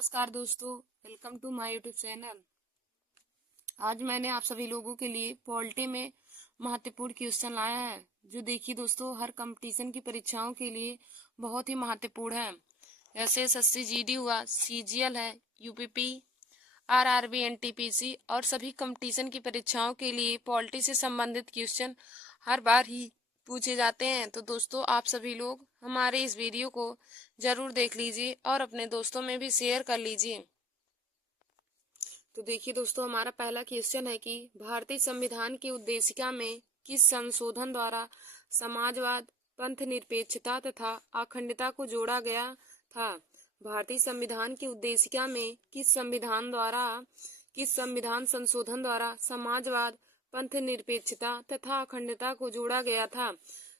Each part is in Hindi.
नमस्कार दोस्तों, welcome to my YouTube channel. आज मैंने आप सभी लोगों के लिए पॉलिटी में महत्वपूर्ण क्वेश्चन लाया है, जो देखिए दोस्तों हर कंपटीशन की परीक्षाओं के लिए बहुत ही महत्वपूर्ण है। जैसे एसएससी जीडी हुआ, सीजीएल है, यूपीपी, आरआरबी, एनटीपीसी और सभी कंपटीशन की परीक्षाओं के लिए पॉलिटी से संबंधित क्वेश्चन हर बार ही पूछे जाते हैं। तो दोस्तों आप सभी लोग हमारे इस वीडियो को जरूर देख लीजिए और अपने दोस्तों में भी शेयर कर लीजिए। तो देखिए दोस्तों, हमारा पहला क्वेश्चन है कि भारतीय संविधान की उद्देशिका में किस संशोधन द्वारा समाजवाद, पंथ निरपेक्षता तथा अखंडता को जोड़ा गया था। भारतीय संविधान की उद्देशिका में किस संविधान संशोधन द्वारा समाजवाद, पंथ निरपेक्षता तथा अखंडता को जोड़ा गया था।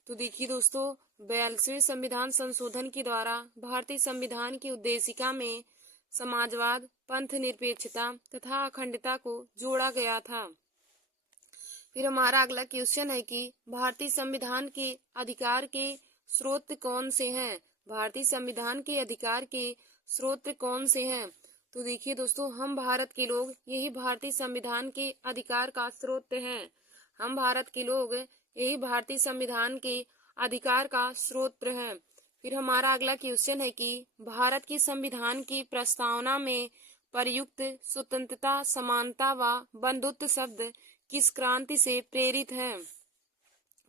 तो देखिए दोस्तों, 42वें संविधान संशोधन के द्वारा भारतीय संविधान की उद्देशिका में समाजवाद, पंथ निरपेक्षता तथा अखंडता को जोड़ा गया था। फिर हमारा अगला क्वेश्चन है कि भारतीय संविधान के अधिकार के स्रोत कौन से हैं। भारतीय संविधान के अधिकार के स्रोत कौन से हैं। तो देखिए दोस्तों, हम भारत के लोग यही भारतीय संविधान के अधिकार का स्रोत हैं। हम भारत के लोग यही भारतीय संविधान के अधिकार का स्रोत हैं। फिर हमारा अगला क्वेश्चन है कि भारत की संविधान की प्रस्तावना में प्रयुक्त स्वतंत्रता, समानता व बंधुत्व शब्द किस क्रांति से प्रेरित है।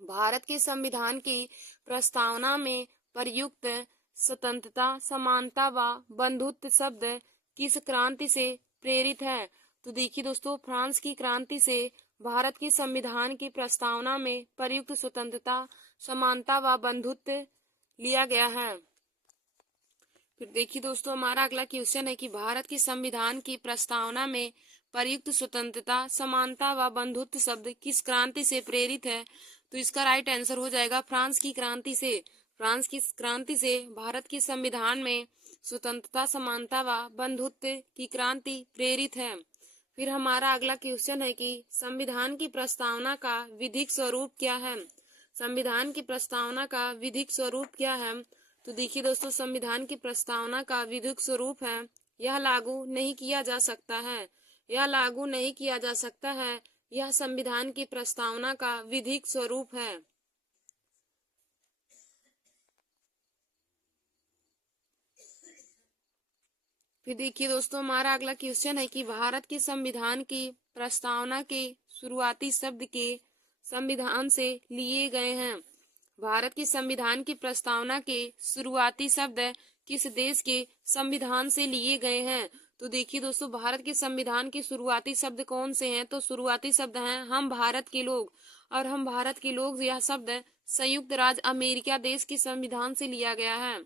भारत के संविधान की प्रस्तावना में प्रयुक्त स्वतंत्रता, समानता व बंधुत्व शब्द किस क्रांति से प्रेरित है। तो देखिए दोस्तों, फ्रांस की क्रांति से भारत की संविधान की प्रस्तावना में प्रयुक्त स्वतंत्रता, समानता व बंधुत्व लिया गया है। फिर देखिए दोस्तों, हमारा अगला क्वेश्चन है कि भारत की संविधान की प्रस्तावना में प्रयुक्त स्वतंत्रता, समानता व बंधुत्व शब्द किस क्रांति से प्रेरित है। तो इसका राइट आंसर हो जाएगा फ्रांस की क्रांति से। फ्रांस की क्रांति से भारत की संविधान में स्वतंत्रता, समानता व बंधुत्व की क्रांति प्रेरित है। फिर हमारा अगला क्वेश्चन है कि संविधान की प्रस्तावना का विधिक स्वरूप क्या है। संविधान की प्रस्तावना का विधिक स्वरूप क्या है। तो देखिए दोस्तों, संविधान की प्रस्तावना का विधिक स्वरूप है, यह लागू नहीं किया जा सकता है। यह लागू नहीं किया जा सकता है। यह संविधान की प्रस्तावना का विधिक स्वरूप है। फिर देखिए दोस्तों, हमारा अगला क्वेश्चन है कि भारत के संविधान की प्रस्तावना के शुरुआती शब्द के संविधान से लिए गए हैं। भारत की संविधान की प्रस्तावना के शुरुआती शब्द किस देश के संविधान से लिए गए हैं। तो देखिए दोस्तों, भारत के संविधान के शुरुआती शब्द कौन से हैं। तो शुरुआती शब्द हैं हम भारत के लोग, और हम भारत के लोग यह शब्द संयुक्त राज्य अमेरिका देश के संविधान से लिया गया है।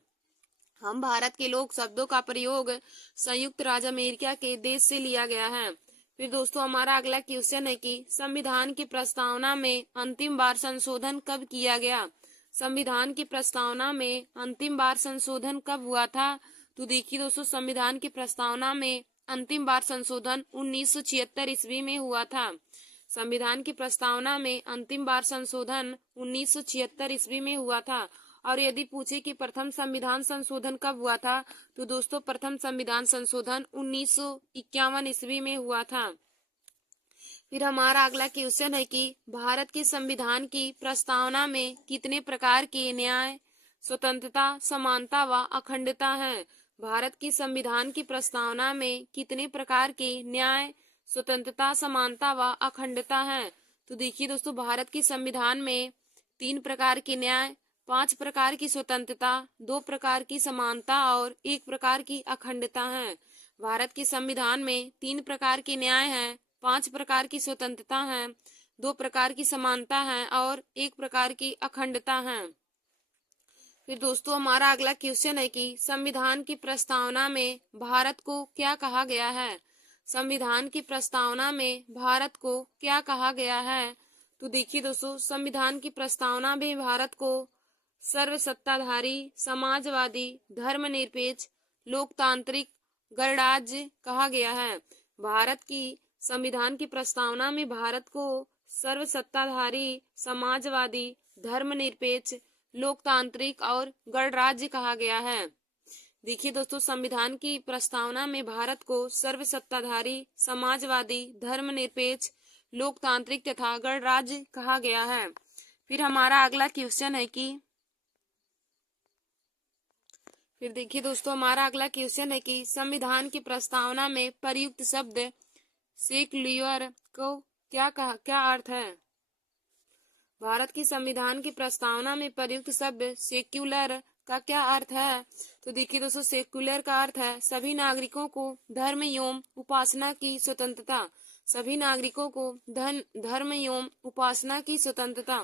हम भारत के लोग शब्दों का प्रयोग संयुक्त राज्य अमेरिका के देश से लिया गया है। फिर दोस्तों, हमारा अगला क्वेश्चन है कि संविधान की प्रस्तावना में अंतिम बार संशोधन कब किया गया। संविधान की प्रस्तावना में अंतिम बार संशोधन कब हुआ था। तो देखिए दोस्तों, संविधान की प्रस्तावना में अंतिम बार संशोधन 1976 ईस्वी में हुआ था। संविधान की प्रस्तावना में अंतिम बार संशोधन 1976 ईस्वी में हुआ था। और यदि पूछे कि प्रथम संविधान संशोधन कब हुआ था, तो दोस्तों प्रथम संविधान संशोधन 1951 ईस्वी में हुआ था। फिर हमारा अगला क्वेश्चन है कि भारत के संविधान की प्रस्तावना में कितने प्रकार के न्याय, स्वतंत्रता, समानता व अखंडता है। भारत की संविधान की प्रस्तावना में कितने प्रकार के न्याय, स्वतंत्रता, समानता व अखंडता है। तो देखिए दोस्तों, भारत की संविधान में 3 प्रकार के न्याय, 5 प्रकार की स्वतंत्रता, 2 प्रकार की समानता और 1 प्रकार की अखंडता है। भारत के संविधान में 3 प्रकार के न्याय हैं, 5 प्रकार की स्वतंत्रता है, 2 प्रकार की समानता है और 1 प्रकार की अखंडता है। फिर दोस्तों, हमारा अगला क्वेश्चन है कि संविधान की प्रस्तावना में भारत को क्या कहा गया है। संविधान की प्रस्तावना में भारत को क्या कहा गया है। तो देखिए दोस्तों, संविधान की प्रस्तावना में भारत को सर्वसत्ताधारी, समाजवादी, धर्मनिरपेक्ष, लोकतांत्रिक गणराज्य कहा गया है। भारत की संविधान की प्रस्तावना में भारत को सर्वसत्ताधारी, समाजवादी, धर्मनिरपेक्ष, लोकतांत्रिक और गणराज्य कहा गया है। देखिए दोस्तों, संविधान की प्रस्तावना में भारत को सर्वसत्ताधारी, समाजवादी, धर्मनिरपेक्ष, लोकतांत्रिक तथा गणराज्य कहा गया है। फिर हमारा अगला क्वेश्चन है कि फिर देखिए दोस्तों, हमारा अगला क्वेश्चन है कि संविधान की प्रस्तावना में प्रयुक्त शब्द सेक्युलर को क्या अर्थ है। भारत की संविधान की प्रस्तावना में प्रयुक्त शब्द सेक्युलर का क्या अर्थ है। तो देखिए दोस्तों, सेक्युलर का अर्थ है सभी नागरिकों को धर्म एवं उपासना की स्वतंत्रता। सभी नागरिकों को धर्म एवं उपासना की स्वतंत्रता।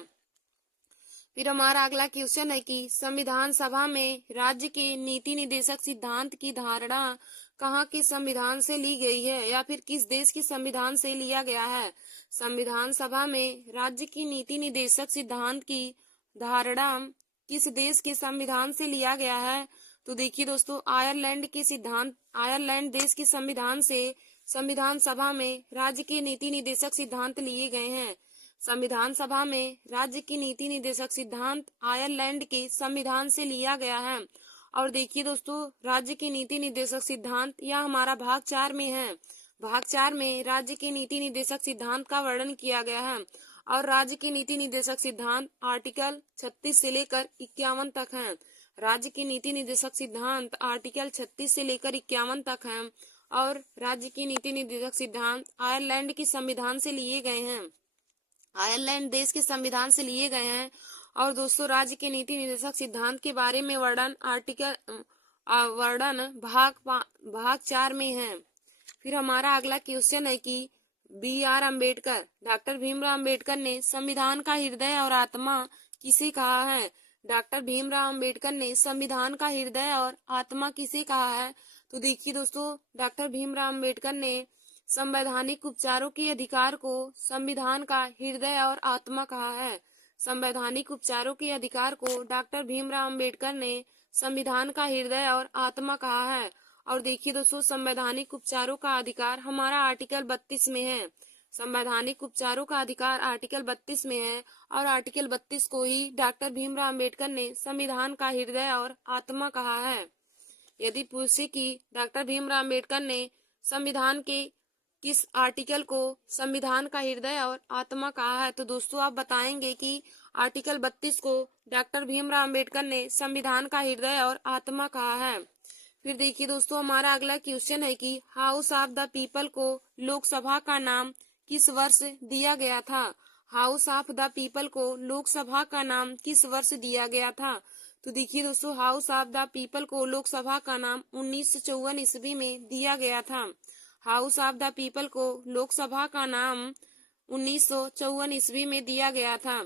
फिर हमारा अगला क्वेश्चन है कि संविधान सभा में राज्य के नीति निदेशक सिद्धांत की धारणा कहाँ के संविधान से ली गई है, या फिर किस देश के संविधान से लिया गया है। संविधान सभा में राज्य की नीति निदेशक सिद्धांत की धारणा किस देश के संविधान से लिया गया है। तो देखिए दोस्तों, आयरलैंड देश के संविधान से संविधान सभा में राज्य के नीति निदेशक सिद्धांत लिए गए हैं। संविधान सभा में राज्य की नीति निदेशक सिद्धांत आयरलैंड के संविधान से लिया गया है। और देखिए दोस्तों, राज्य की नीति निदेशक सिद्धांत यह हमारा भाग 4 में है। भाग 4 में राज्य के नीति निदेशक सिद्धांत का वर्णन किया गया है। और राज्य की नीति निदेशक सिद्धांत आर्टिकल 36 से लेकर 51 तक है। राज्य की नीति निदेशक सिद्धांत आर्टिकल 36 से लेकर 51 तक है। और राज्य की नीति निदेशक सिद्धांत आयरलैंड के संविधान से लिए गए हैं। आयरलैंड देश के संविधान से लिए गए हैं। और दोस्तों, राज्य के नीति निदेशक सिद्धांत के बारे में वर्णन भाग 4 में है। फिर हमारा अगला क्वेश्चन है कि डॉक्टर भीमराव अम्बेडकर ने संविधान का हृदय और आत्मा किसे कहा है। डॉक्टर भीमराव अम्बेडकर ने संविधान का हृदय और आत्मा किसे कहा है। तो देखिए दोस्तों, डॉक्टर भीमराव अम्बेडकर ने संवैधानिक उपचारों के अधिकार को संविधान का हृदय और आत्मा कहा है। संवैधानिक उपचारों के अधिकार को डॉक्टर भीमराव अम्बेडकर ने संविधान का हृदय और आत्मा कहा है। और देखिए दोस्तों, संवैधानिक उपचारों का अधिकार हमारा आर्टिकल 32 में है। संवैधानिक उपचारों का अधिकार आर्टिकल 32 में है। और आर्टिकल 32 को ही डॉक्टर भीमराव अम्बेडकर ने संविधान का हृदय और आत्मा कहा है। यदि पूछे कि डॉक्टर भीमराव अम्बेडकर ने संविधान के किस आर्टिकल को संविधान का हृदय और आत्मा कहा है, तो दोस्तों आप बताएंगे कि आर्टिकल 32 को डॉक्टर भीमराव अम्बेडकर ने संविधान का हृदय और आत्मा कहा है। फिर देखिए दोस्तों, हमारा अगला क्वेश्चन है कि हाउस ऑफ द पीपल को लोकसभा का नाम किस वर्ष दिया गया था। हाउस ऑफ द पीपल को लोकसभा का नाम किस वर्ष दिया गया था। तो देखिए दोस्तों, हाउस ऑफ द पीपल को लोकसभा का नाम 1954 ईस्वी में दिया गया था। हाउस ऑफ द पीपल को लोकसभा का नाम 1954 ईस्वी में दिया गया था।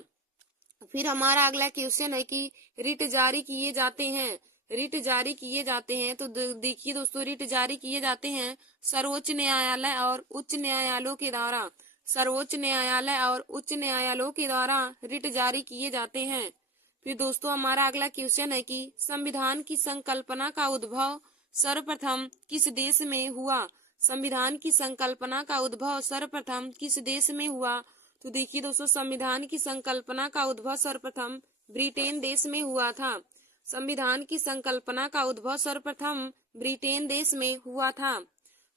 फिर हमारा अगला क्वेश्चन है कि रिट जारी किए जाते हैं। रिट जारी किए जाते हैं, तो देखिए दोस्तों, रिट जारी किए जाते हैं सर्वोच्च न्यायालय और उच्च न्यायालयों के द्वारा। सर्वोच्च न्यायालय और उच्च न्यायालयों के द्वारा रिट जारी किए जाते हैं। फिर दोस्तों, हमारा अगला क्वेश्चन है कि संविधान की संकल्पना का उद्भव सर्वप्रथम किस देश में हुआ। संविधान की संकल्पना का उद्भव सर्वप्रथम किस देश में हुआ। तो देखिए दोस्तों, संविधान की संकल्पना का उद्भव सर्वप्रथम ब्रिटेन देश में हुआ था। संविधान की संकल्पना का उद्भव सर्वप्रथम ब्रिटेन देश में हुआ था।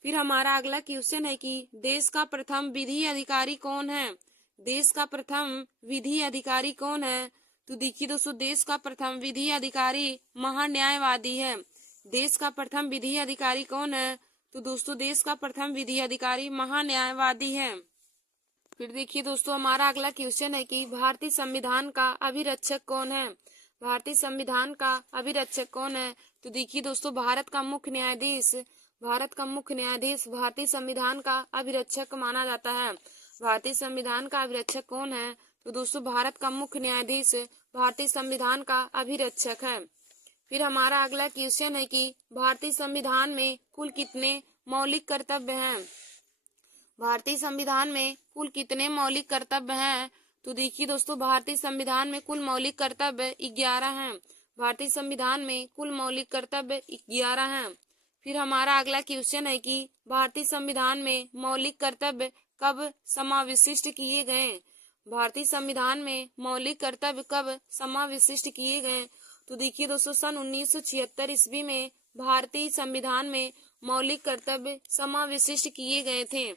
फिर हमारा अगला क्वेश्चन है कि देश का प्रथम विधि अधिकारी कौन है। देश का प्रथम विधि अधिकारी कौन है। तो देखिए दोस्तों, देश का प्रथम विधि अधिकारी महान्यायवादी है। देश का प्रथम विधि अधिकारी कौन है। तो दोस्तों, देश का प्रथम विधि अधिकारी महान्यायवादी है। फिर देखिए दोस्तों, हमारा अगला क्वेश्चन है कि भारतीय संविधान का अभिरक्षक कौन है। भारतीय संविधान का अभिरक्षक कौन है। तो देखिए दोस्तों, भारत का मुख्य न्यायाधीश भारतीय संविधान का अभिरक्षक माना जाता है। भारतीय संविधान का अभिरक्षक कौन है। तो दोस्तों, भारत का मुख्य न्यायाधीश भारतीय संविधान का अभिरक्षक है। फिर हमारा अगला क्वेश्चन है कि भारतीय संविधान में कुल कितने मौलिक कर्तव्य हैं। भारतीय संविधान में कुल कितने मौलिक कर्तव्य हैं। तो देखिए दोस्तों, भारतीय संविधान में कुल मौलिक कर्तव्य 11 हैं। भारतीय संविधान में कुल मौलिक कर्तव्य 11 हैं। फिर हमारा अगला क्वेश्चन है कि भारतीय संविधान में मौलिक कर्तव्य कब समाविष्ट किए गए। भारतीय संविधान में मौलिक कर्तव्य कब समाविष्ट किए गए। तो देखिए दोस्तों, सन 1976 ईस्वी में भारतीय संविधान में मौलिक कर्तव्य समाविष्ट किए गए थे।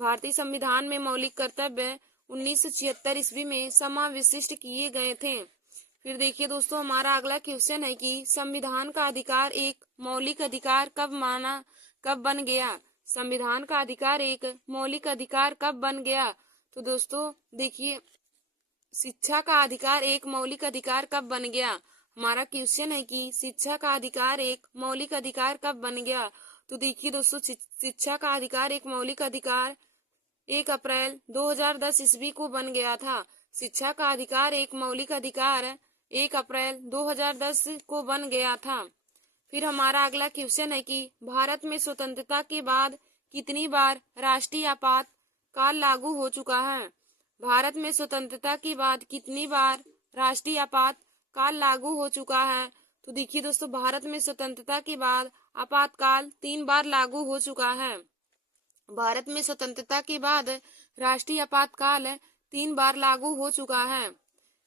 भारतीय संविधान में मौलिक कर्तव्य 1976 ईस्वी में समाविष्ट किए गए थे। फिर देखिए दोस्तों, हमारा अगला क्वेश्चन है कि संविधान का अधिकार एक मौलिक अधिकार कब बन गया। संविधान का अधिकार एक मौलिक अधिकार कब बन गया। तो दोस्तों देखिए, शिक्षा का अधिकार एक मौलिक अधिकार कब बन गया। हमारा क्वेश्चन है कि शिक्षा का अधिकार एक मौलिक अधिकार कब बन गया। तो देखिए दोस्तों, शिक्षा का अधिकार एक मौलिक अधिकार 1 अप्रैल 2010 ईस्वी को बन गया था। शिक्षा का अधिकार एक मौलिक अधिकार 1 अप्रैल 2010 को बन गया था। फिर हमारा अगला क्वेश्चन है कि भारत में स्वतंत्रता के बाद कितनी बार राष्ट्रीय आपातकाल लागू हो चुका है। भारत में स्वतंत्रता के बाद कितनी बार राष्ट्रीय आपातकाल लागू हो चुका है। तो देखिए दोस्तों, भारत में स्वतंत्रता के बाद आपातकाल 3 बार लागू हो चुका है। भारत में स्वतंत्रता के बाद राष्ट्रीय आपातकाल 3 बार लागू हो चुका है।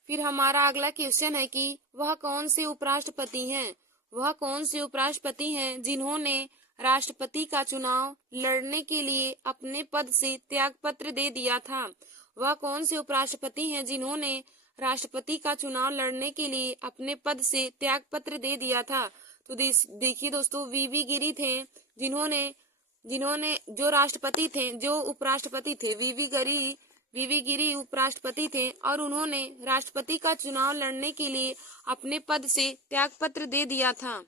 फिर हमारा अगला क्वेश्चन है कि वह कौन से उपराष्ट्रपति हैं। वह कौन से उपराष्ट्रपति हैं जिन्होंने राष्ट्रपति का चुनाव लड़ने के लिए अपने पद से त्यागपत्र दे दिया था। वह कौन से उपराष्ट्रपति हैं जिन्होंने राष्ट्रपति का चुनाव लड़ने के लिए अपने पद से त्यागपत्र दे दिया था। तो देखिए दोस्तों, वीवी गिरी थे जिन्होंने जो उपराष्ट्रपति थे, वीवी गिरी उपराष्ट्रपति थे और उन्होंने राष्ट्रपति का चुनाव लड़ने के लिए अपने पद से त्यागपत्र दे दिया था।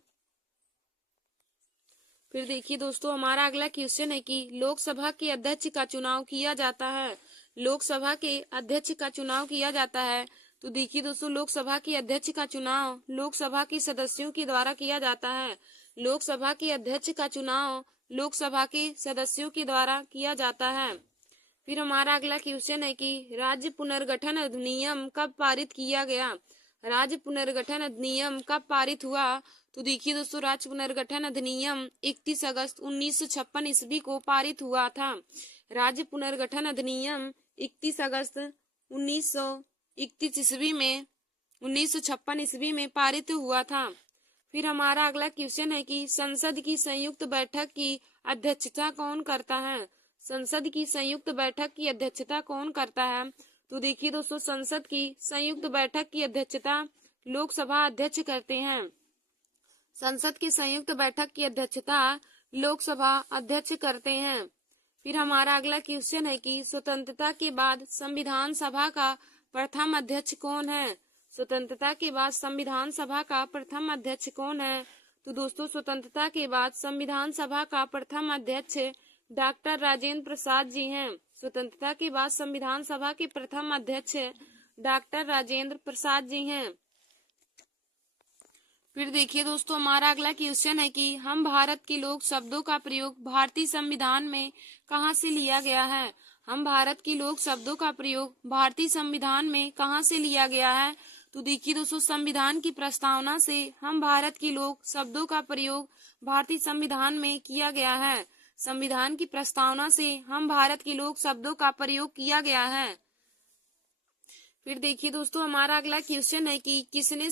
फिर देखिए दोस्तों, हमारा अगला क्वेश्चन है कि लोकसभा के अध्यक्ष का चुनाव किया जाता है। लोकसभा के अध्यक्ष का चुनाव किया जाता है। तो देखिए दोस्तों, लोकसभा के अध्यक्ष का चुनाव लोकसभा के सदस्यों के द्वारा किया जाता है। लोकसभा के अध्यक्ष का चुनाव लोकसभा के सदस्यों के द्वारा किया जाता है। फिर हमारा अगला क्वेश्चन है कि राज्य पुनर्गठन अधिनियम कब पारित किया गया। राज्य पुनर्गठन अधिनियम कब पारित हुआ। तो देखिए दोस्तों, राज्य पुनर्गठन अधिनियम 31 अगस्त 1956 ईस्वी को पारित हुआ था। राज्य पुनर्गठन अधिनियम 31 अगस्त 1956 ईस्वी में पारित हुआ था। फिर हमारा अगला क्वेश्चन है कि संसद की संयुक्त बैठक की अध्यक्षता कौन करता है। संसद की संयुक्त बैठक की अध्यक्षता कौन करता है। तो देखिए दोस्तों, संसद की संयुक्त बैठक की अध्यक्षता लोकसभा अध्यक्ष करते हैं। संसद की संयुक्त बैठक की अध्यक्षता लोकसभा अध्यक्ष करते हैं। फिर हमारा अगला क्वेश्चन है कि स्वतंत्रता के बाद संविधान सभा का प्रथम अध्यक्ष कौन है। स्वतंत्रता के बाद संविधान सभा का प्रथम अध्यक्ष कौन है। तो दोस्तों, स्वतंत्रता के बाद संविधान सभा का प्रथम अध्यक्ष डॉक्टर राजेंद्र प्रसाद जी हैं। स्वतंत्रता के बाद संविधान सभा के प्रथम अध्यक्ष डॉक्टर राजेंद्र प्रसाद जी हैं। फिर देखिए दोस्तों, हमारा अगला क्वेश्चन है कि हम भारत के लोग शब्दों का प्रयोग भारतीय संविधान में कहां से लिया गया है। हम भारत के लोग शब्दों का प्रयोग भारतीय संविधान में कहां से लिया गया है। तो देखिए दोस्तों, संविधान की प्रस्तावना से हम भारत के लोग शब्दों का प्रयोग भारतीय संविधान में किया गया है। संविधान की प्रस्तावना से हम भारत के लोग शब्दों का प्रयोग किया गया है। फिर देखिए दोस्तों, हमारा अगला क्वेश्चन है कि किसने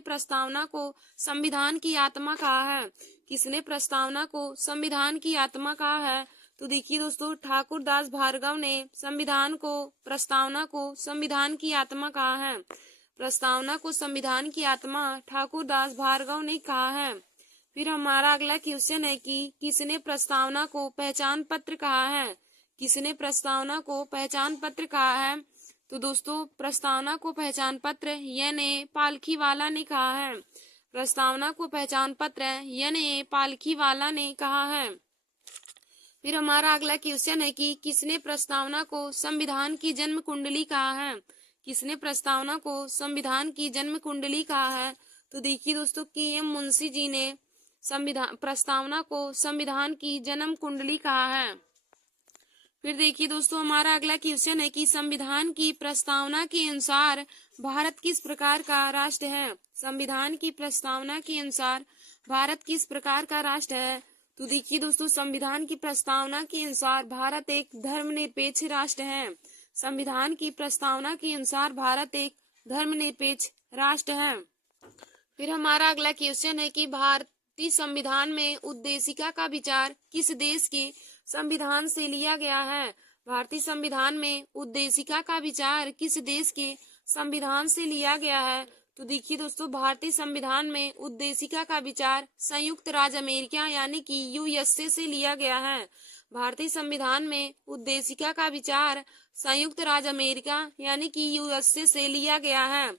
प्रस्तावना को संविधान की आत्मा कहा है। किसने प्रस्तावना को संविधान की आत्मा कहा है। तो देखिए दोस्तों, ठाकुर दास भार्गव ने प्रस्तावना को संविधान की आत्मा कहा है। प्रस्तावना को संविधान की आत्मा ठाकुर दास भार्गव ने कहा है। फिर हमारा अगला क्वेश्चन है कि किसने प्रस्तावना को पहचान पत्र कहा है। किसने प्रस्तावना को पहचान पत्र कहा है। तो दोस्तों, प्रस्तावना को पहचान पत्र एन.ए. पालखीवाला ने कहा है। प्रस्तावना को पहचान पत्र एन.ए. पालखीवाला ने कहा है। फिर हमारा अगला क्वेश्चन है कि किसने प्रस्तावना को संविधान की जन्म कुंडली कहा है। किसने प्रस्तावना को संविधान की जन्म कुंडली कहा है। तो देखिए दोस्तों, के.एम. मुंशी जी ने प्रस्तावना को संविधान की जन्म कुंडली कहा है। फिर देखिए दोस्तों, हमारा अगला क्वेश्चन है कि संविधान की प्रस्तावना के अनुसार भारत किस प्रकार का राष्ट्र है। संविधान की प्रस्तावना के अनुसार भारत किस प्रकार का राष्ट्र है। तो देखिए दोस्तों, संविधान की प्रस्तावना के अनुसार भारत एक धर्मनिरपेक्ष राष्ट्र है। संविधान की प्रस्तावना के अनुसार भारत एक धर्मनिरपेक्ष राष्ट्र है। फिर हमारा अगला क्वेश्चन है कि भारतीय संविधान में उद्देशिका का विचार किस देश के संविधान से लिया गया है। भारतीय संविधान में उद्देशिका का विचार किस देश के संविधान से लिया गया है। तो देखिए दोस्तों, भारतीय संविधान में उद्देशिका का विचार संयुक्त राज्य अमेरिका यानी कि यूएसए से लिया गया है। भारतीय संविधान में उद्देशिका का विचार संयुक्त राज्य अमेरिका यानी कि यूएसए से लिया गया है।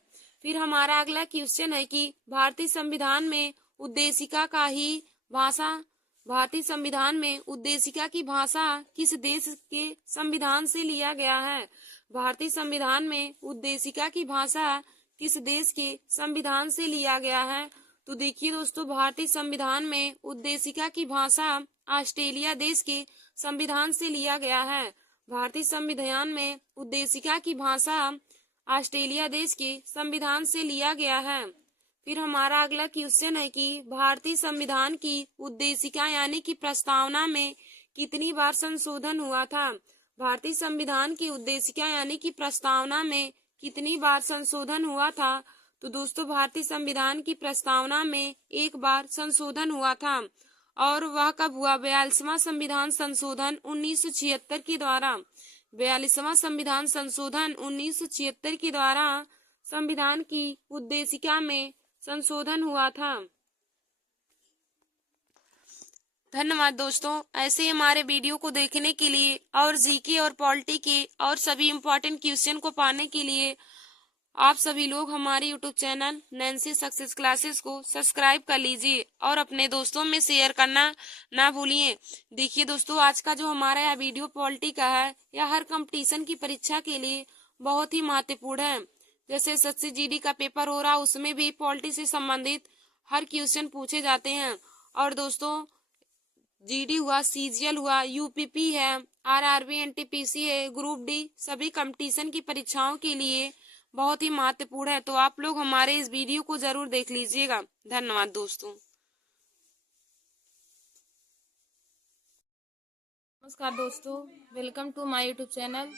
फिर हमारा अगला क्वेश्चन है कि भारतीय संविधान में उद्देशिका का ही भाषा भारतीय संविधान में उद्देशिका की भाषा किस देश के संविधान से लिया गया है। भारतीय संविधान में उद्देशिका की भाषा किस देश के संविधान से लिया गया है। तो देखिए दोस्तों, भारतीय संविधान में उद्देशिका की भाषा ऑस्ट्रेलिया देश के संविधान से लिया गया है। भारतीय संविधान में उद्देशिका की भाषा ऑस्ट्रेलिया देश के संविधान से लिया गया है। फिर हमारा अगला क्वेश्चन है कि भारतीय संविधान की उद्देशिका यानी कि प्रस्तावना में कितनी बार संशोधन हुआ था। भारतीय संविधान की उद्देशिका यानी कि प्रस्तावना में कितनी बार संशोधन हुआ था। तो दोस्तों, भारतीय संविधान की प्रस्तावना में एक बार संशोधन हुआ था और वह कब हुआ। 42वां संविधान संशोधन 1976 के द्वारा 42वां संविधान संशोधन 1976 के द्वारा संविधान की उद्देशिका में संशोधन हुआ था। धन्यवाद दोस्तों, ऐसे हमारे वीडियो को देखने के लिए और जीके और पॉलिटी के और सभी इम्पोर्टेंट क्वेश्चन को पाने के लिए आप सभी लोग हमारे YouTube channel Nancy success classes को सब्सक्राइब कर लीजिए और अपने दोस्तों में शेयर करना ना भूलिए। देखिए दोस्तों, आज का जो हमारा यह वीडियो पॉलिटी का है, यह हर कंपटीशन की परीक्षा के लिए बहुत ही महत्वपूर्ण है। जैसे एसएससी जीडी का पेपर हो रहा, उसमें भी पॉलिटी से संबंधित हर क्वेश्चन पूछे जाते हैं। और दोस्तों, जीडी हुआ, सीजीएल हुआ, यूपीपी है, आरआरबी, एनटीपीसी है, ग्रुप डी, सभी कंपटीशन की परीक्षाओं के लिए बहुत ही महत्वपूर्ण है। तो आप लोग हमारे इस वीडियो को जरूर देख लीजिएगा। धन्यवाद दोस्तों। नमस्कार दोस्तों, welcome to my YouTube channel.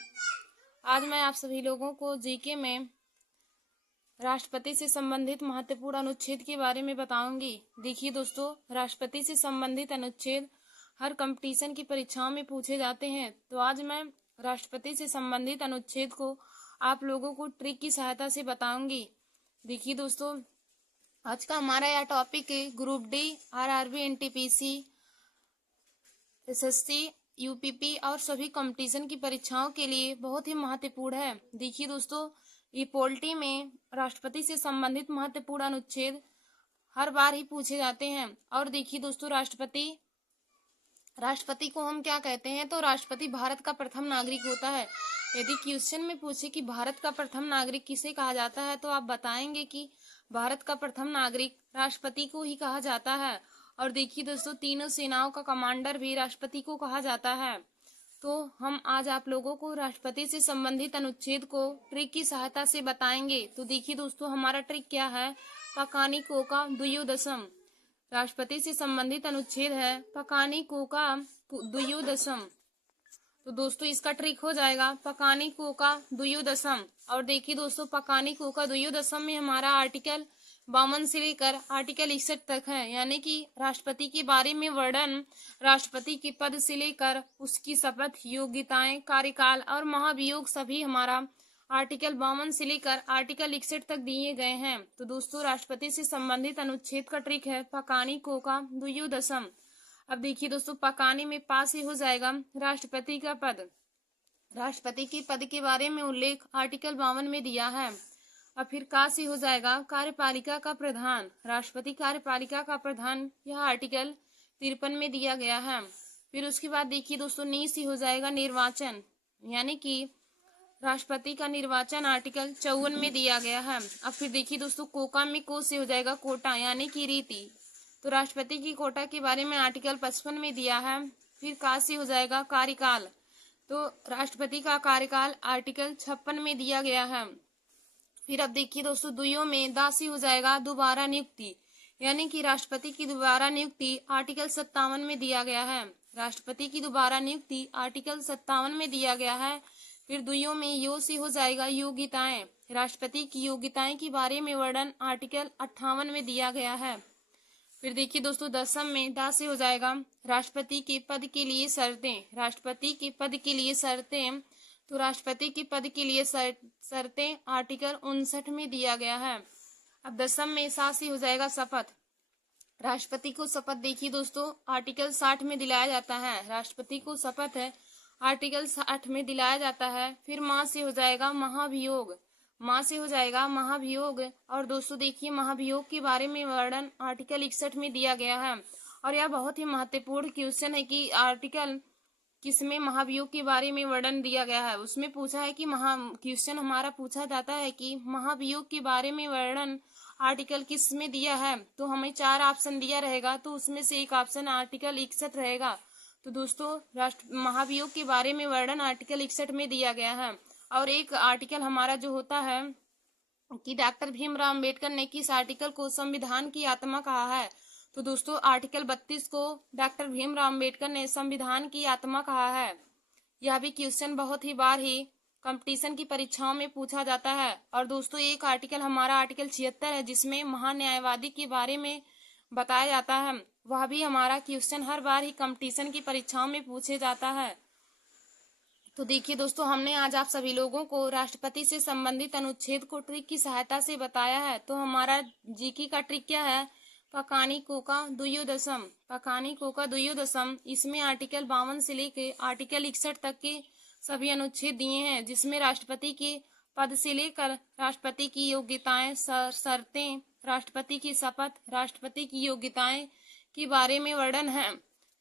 आज मैं आप सभी लोगों को जीके में राष्ट्रपति से संबंधित महत्वपूर्ण अनुच्छेद के बारे में बताऊंगी। देखिए दोस्तों, राष्ट्रपति से संबंधित अनुच्छेद हर कंपटीशन की परीक्षाओं में पूछे जाते हैं। तो आज मैं राष्ट्रपति से संबंधित अनुच्छेद को आप लोगों को ट्रिक की सहायता से बताऊंगी। देखिए दोस्तों, आज का हमारा यह टॉपिक है group D, RRB, NTPC, SSC, UPP और सभी कंपटीशन की परीक्षाओं के लिए बहुत ही महत्वपूर्ण है। देखिए दोस्तों, ये पॉलिटी में राष्ट्रपति से संबंधित महत्वपूर्ण अनुच्छेद हर बार ही पूछे जाते हैं। और देखिए दोस्तों, राष्ट्रपति को हम क्या कहते हैं, तो राष्ट्रपति भारत का प्रथम नागरिक होता है। यदि क्वेश्चन में पूछे कि भारत का प्रथम नागरिक किसे कहा जाता है, तो आप बताएंगे कि भारत का प्रथम नागरिक राष्ट्रपति को ही कहा जाता है। और देखिए दोस्तों, तीनों सेनाओं का कमांडर भी राष्ट्रपति को कहा जाता है। तो हम आज आप लोगों को राष्ट्रपति से संबंधित अनुच्छेद को ट्रिक की सहायता से बताएंगे। तो देखिए दोस्तों, हमारा ट्रिक क्या है, पकानी कोका द्वयोदशम। राष्ट्रपति से संबंधित अनुच्छेद है पकानी कोका द्वयोदशम। तो दोस्तों, इसका ट्रिक हो जाएगा पकानी कोका द्वयोदशम। और देखिए दोस्तों, पकानी कोका द्वयोदशम में हमारा आर्टिकल 52 से लेकर आर्टिकल 61 तक है, यानी कि राष्ट्रपति के बारे में वर्णन, राष्ट्रपति के पद से लेकर उसकी शपथ, योग्यताएं, कार्यकाल और महाभियोग सभी हमारा आर्टिकल 52 से लेकर आर्टिकल 61 तक दिए गए हैं। तो दोस्तों, राष्ट्रपति से संबंधित अनुच्छेद का ट्रिक है पकानी कोका द्वयोदशम। अब देखिए दोस्तों, पकाने में पास ही हो जाएगा राष्ट्रपति का पद। राष्ट्रपति के पद के बारे में उल्लेख आर्टिकल 52 में दिया है। अब फिर का से हो जाएगा कार्यपालिका का प्रधान। राष्ट्रपति कार्यपालिका का प्रधान, यह आर्टिकल 53 में दिया गया है। फिर उसके बाद देखिए दोस्तों, नी से हो जाएगा निर्वाचन, यानी कि राष्ट्रपति का निर्वाचन आर्टिकल 54 में दिया गया है। अब फिर देखिए दोस्तों, कोका में को से हो जाएगा कोटा, यानी कि रीति। तो राष्ट्रपति की कोटा के बारे में आर्टिकल 55 में दिया है। फिर का से हो जाएगा कार्यकाल। तो राष्ट्रपति का कार्यकाल आर्टिकल 56 में दिया गया है। फिर अब देखिए दोस्तों, दुइयों में दा से हो जाएगा दोबारा नियुक्ति, यानी कि राष्ट्रपति की दोबारा नियुक्ति आर्टिकल 57 में दिया गया है। राष्ट्रपति की दोबारा नियुक्ति आर्टिकल 57 में दिया गया है। फिर दुइयों में यो से हो जाएगा योग्यताएं, राष्ट्रपति की योग्यताएं के बारे में वर्णन आर्टिकल 58 में दिया गया है। फिर देखिए दोस्तों 10वीं में दा से हो जाएगा राष्ट्रपति के पद के लिए शर्तें। राष्ट्रपति के पद के लिए शर्तें, तो राष्ट्रपति के पद के लिए शर्तें आर्टिकल 59 में दिया गया है। अब 10वीं में सा से हो जाएगा शपथ। राष्ट्रपति को शपथ देखिए दोस्तों आर्टिकल 60 में दिलाया जाता है। राष्ट्रपति को शपथ है आर्टिकल 60 में दिलाया जाता है। फिर मां से हो जाएगा महाभियोग। मां से हो जाएगा महाभियोग। और दोस्तों देखिए महाभियोग के बारे में वर्णन आर्टिकल 61 में दिया गया है। और यह बहुत ही महत्वपूर्ण क्वेश्चन है कि आर्टिकल किसमें महाभियोग के बारे में वर्णन दिया गया है। उसमें पूछा है कि क्वेश्चन हमारा पूछा जाता है कि महाभियोग के बारे में वर्णन आर्टिकल किस में दिया है, तो हमें 4 ऑप्शन दिया रहेगा, तो उसमें से एक ऑप्शन आर्टिकल 61 रहेगा। तो दोस्तों महाभियोग के बारे में वर्णन आर्टिकल 61 में दिया गया है। और एक आर्टिकल हमारा जो होता है कि डॉक्टर भीमराव अंबेडकर ने किस आर्टिकल को संविधान की आत्मा कहा है, तो दोस्तों आर्टिकल 32 को डॉक्टर भीमराव अंबेडकर ने संविधान की आत्मा कहा है। यह भी क्वेश्चन बहुत ही बार ही कंपटीशन की परीक्षाओं में पूछा जाता है। और दोस्तों एक आर्टिकल हमारा आर्टिकल 76 है जिसमें महान्यायवादी के बारे में बताया जाता है। वह भी हमारा क्वेश्चन हर बार ही कंपटीशन की परीक्षाओं में पूछे जाता है। तो देखिए दोस्तों हमने आज आप सभी लोगों को राष्ट्रपति से संबंधित अनुच्छेद को ट्रिक की सहायता से बताया है। तो हमारा जीके का ट्रिक क्या है, पकानी कोका द्वयोदशम। पकानी कोका द्वयोदशम, इसमें आर्टिकल 52 से लेके आर्टिकल 61 तक के सभी अनुच्छेद दिए हैं, जिसमें राष्ट्रपति के पद से लेकर राष्ट्रपति की योग्यताएं, शर्तें, राष्ट्रपति की शपथ, राष्ट्रपति की योग्यताएं के बारे में वर्णन है।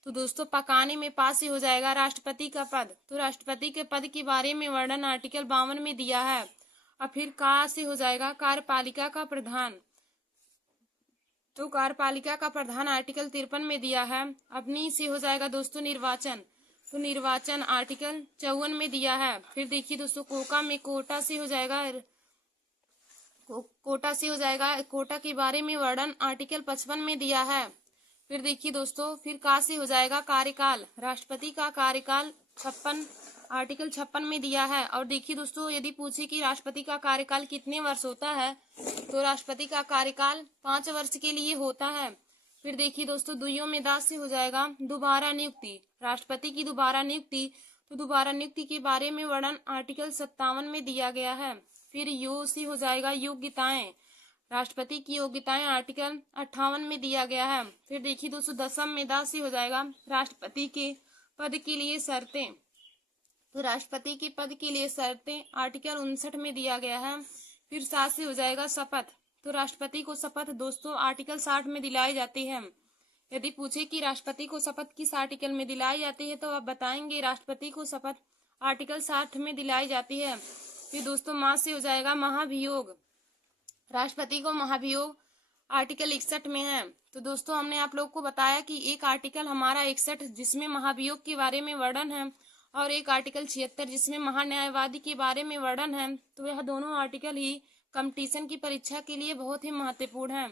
तो दोस्तों पकाने में पास से हो जाएगा राष्ट्रपति का पद। तो राष्ट्रपति के पद के बारे में वर्णन आर्टिकल 52 में दिया है। और फिर का से हो जाएगा कार्यपालिका का प्रधान। तो कार्यपालिका का प्रधान आर्टिकल 53 में दिया है। अपनी से हो जाएगा दोस्तों निर्वाचन। तो निर्वाचन आर्टिकल 54 में दिया है। फिर देखिए दोस्तों कोका में कोटा से हो जाएगा कोटा के बारे में वर्णन आर्टिकल 55 में दिया है। फिर देखिए दोस्तों फिर का से हो जाएगा कार्यकाल। राष्ट्रपति का कार्यकाल आर्टिकल 56 में दिया है। और देखिए दोस्तों यदि पूछे कि राष्ट्रपति का कार्यकाल कितने वर्ष होता है, तो राष्ट्रपति का कार्यकाल 5 वर्ष के लिए होता है। फिर देखिए दोस्तों दुइयों में दास से हो जाएगा दोबारा नियुक्ति। राष्ट्रपति की दोबारा नियुक्ति, तो दोबारा नियुक्ति के बारे में वर्णन आर्टिकल 57 में दिया गया है। फिर यो से हो जाएगा योग्यताएं। राष्ट्रपति की योग्यताएं आर्टिकल 58 में दिया गया है। फिर देखिए दोस्तों 10वीं में दा से हो जाएगा राष्ट्रपति के पद के लिए शर्तें। तो राष्ट्रपति के पद के लिए शर्तें आर्टिकल 59 में दिया गया है। फिर 7 से हो जाएगा शपथ। तो राष्ट्रपति को शपथ दोस्तों आर्टिकल 60 में दिलाई जाती है। यदि पूछे कि राष्ट्रपति को शपथ किस आर्टिकल में दिलाई जाती है, तो आप बताएंगे राष्ट्रपति को शपथ आर्टिकल 60 में दिलाई जाती है। फिर दोस्तों मां से हो जाएगा महाभियोग। राष्ट्रपति को महाभियोग आर्टिकल 61 में है। तो दोस्तों हमने आप लोग को बताया कि एक आर्टिकल हमारा 61 जिसमें महाभियोग के बारे में वर्णन है, और एक आर्टिकल 76 जिसमें महान्यायवादी के बारे में वर्णन है। तो यह दोनों आर्टिकल ही कंपटीशन की परीक्षा के लिए बहुत ही महत्वपूर्ण है।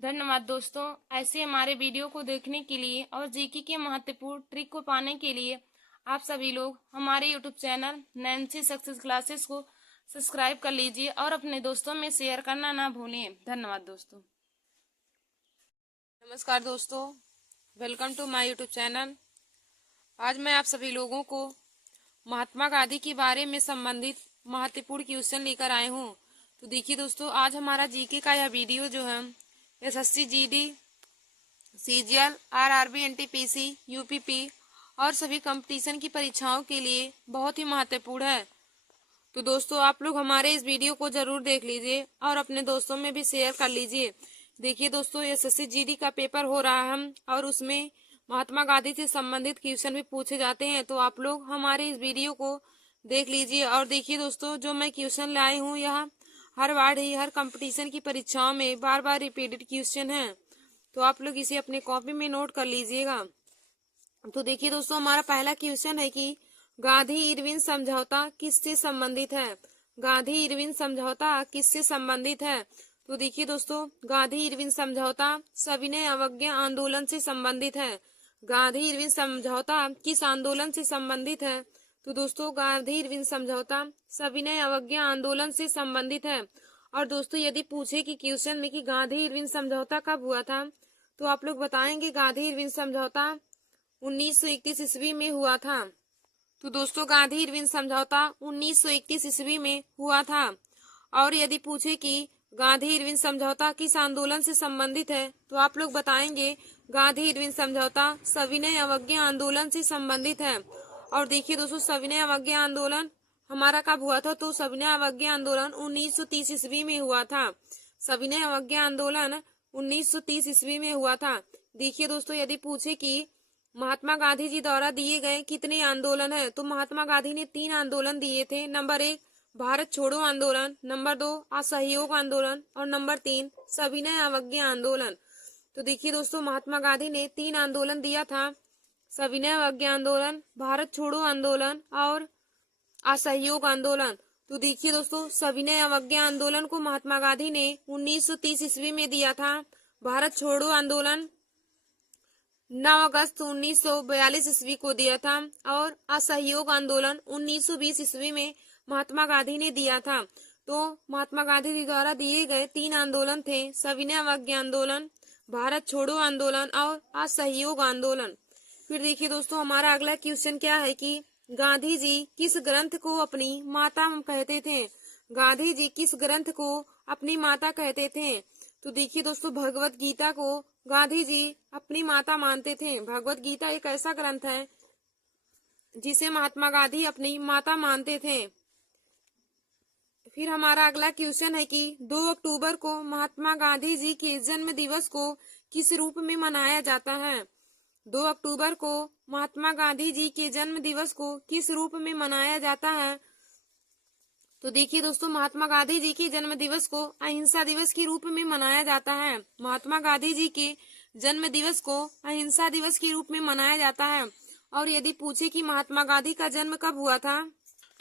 धन्यवाद दोस्तों। ऐसे हमारे वीडियो को देखने के लिए और जीके के महत्वपूर्ण ट्रिक को पाने के लिए आप सभी लोग हमारे YouTube channel Nancy success classes को सब्सक्राइब कर लीजिए और अपने दोस्तों में शेयर करना ना भूलें। धन्यवाद दोस्तों। नमस्कार दोस्तों, welcome to my YouTube channel. आज मैं आप सभी लोगों को महात्मा गांधी के बारे में संबंधित महत्वपूर्ण क्वेश्चन लेकर आए हूँ। तो देखिए दोस्तों आज हमारा जीके का यह वीडियो जो है SSC GD, CGL, RRB, NTPC, UPP और सभी कंपटीशन की परीक्षाओं के लिए बहुत ही महत्वपूर्ण है। तो दोस्तों आप लोग हमारे इस वीडियो को जरूर देख लीजिए और अपने दोस्तों में भी शेयर कर लीजिए। देखिए दोस्तों एसएससी जीडी का पेपर हो रहा है और उसमें महात्मा गांधी से संबंधित क्वेश्चन भी पूछे जाते हैं। तो आप लोग हमारे इस वीडियो को देख लीजिए। और देखिए दोस्तों जो मैं क्वेश्चन लाई हूँ यह हर बार ही हर कंपटीशन की परीक्षाओं में बार बार रिपीटेड क्वेश्चन है। तो आप लोग इसे अपने कॉपी में नोट कर लीजिएगा। तो देखिए दोस्तों हमारा पहला क्वेश्चन है कि गांधी इरविन समझौता किससे संबंधित है। गांधी इरविन समझौता किससे संबंधित है। तो देखिए दोस्तों गांधी इरविन समझौता सविनय अवज्ञा आंदोलन से संबंधित है। गांधी इरविन समझौता किस आंदोलन से संबंधित है। तो दोस्तों गांधी इरविन समझौता सविनय अवज्ञा आंदोलन से संबंधित है। और दोस्तों यदि पूछे कि क्वेश्चन में कि गांधी इरविन समझौता कब हुआ था, तो आप लोग बताएंगे गांधी इरविन समझौता 1931 ईस्वी में हुआ था। तो दोस्तों गांधी इरविन समझौता 1931 ईस्वी में हुआ था। और यदि पूछे कि गांधी इरविन समझौता किस आंदोलन से संबंधित है, तो आप लोग बताएंगे गांधी इरविन समझौता सविनय अवज्ञा आंदोलन से संबंधित है। और देखिए दोस्तों सविनय अवज्ञा आंदोलन हमारा कब हुआ था, तो सविनय अवज्ञा आंदोलन 1930 ईस्वी में हुआ था। सविनय अवज्ञा आंदोलन 1930 ईस्वी में हुआ था। देखिए दोस्तों यदि पूछे कि महात्मा गांधी जी द्वारा दिए गए कितने आंदोलन है, तो महात्मा गांधी ने 3 आंदोलन दिए थे। नंबर 1 भारत छोड़ो आंदोलन, नंबर 2 असहयोग आंदोलन और नंबर 3 सविनय अवज्ञा आंदोलन। तो देखिए दोस्तों महात्मा गांधी ने 3 आंदोलन दिया था, सविनय अवज्ञा आंदोलन, भारत छोड़ो आंदोलन और असहयोग आंदोलन। तो देखिए दोस्तों सविनय अवज्ञा आंदोलन को महात्मा गांधी ने 1930 ईस्वी में दिया था। भारत छोड़ो आंदोलन 9 अगस्त 1942 ईस्वी को दिया था और असहयोग आंदोलन 1920 ईस्वी में महात्मा गांधी ने दिया था। तो महात्मा गांधी जी द्वारा दिए गए 3 आंदोलन थे, सविनय अवज्ञा आंदोलन, भारत छोड़ो आंदोलन और असहयोग आंदोलन। फिर देखिए दोस्तों हमारा अगला क्वेश्चन क्या है कि गांधी जी किस ग्रंथ को अपनी माता कहते थे। गांधी जी किस ग्रंथ को अपनी माता कहते थे। तो देखिए दोस्तों भगवत गीता को गांधी जी अपनी माता मानते थे। भगवत गीता एक ऐसा ग्रंथ है जिसे महात्मा गांधी अपनी माता मानते थे। फिर हमारा अगला क्वेश्चन है कि 2 अक्टूबर को महात्मा गांधी जी के जन्म दिवस को किस रूप में मनाया जाता है। 2 अक्टूबर को महात्मा गांधी जी के जन्म दिवस को किस रूप में मनाया जाता है। तो देखिए दोस्तों महात्मा गांधी जी के जन्म दिवस को अहिंसा दिवस के रूप में मनाया जाता है। महात्मा गांधी जी के जन्म दिवस को अहिंसा दिवस के रूप में मनाया जाता है। और यदि पूछे कि महात्मा गांधी का जन्म कब हुआ था,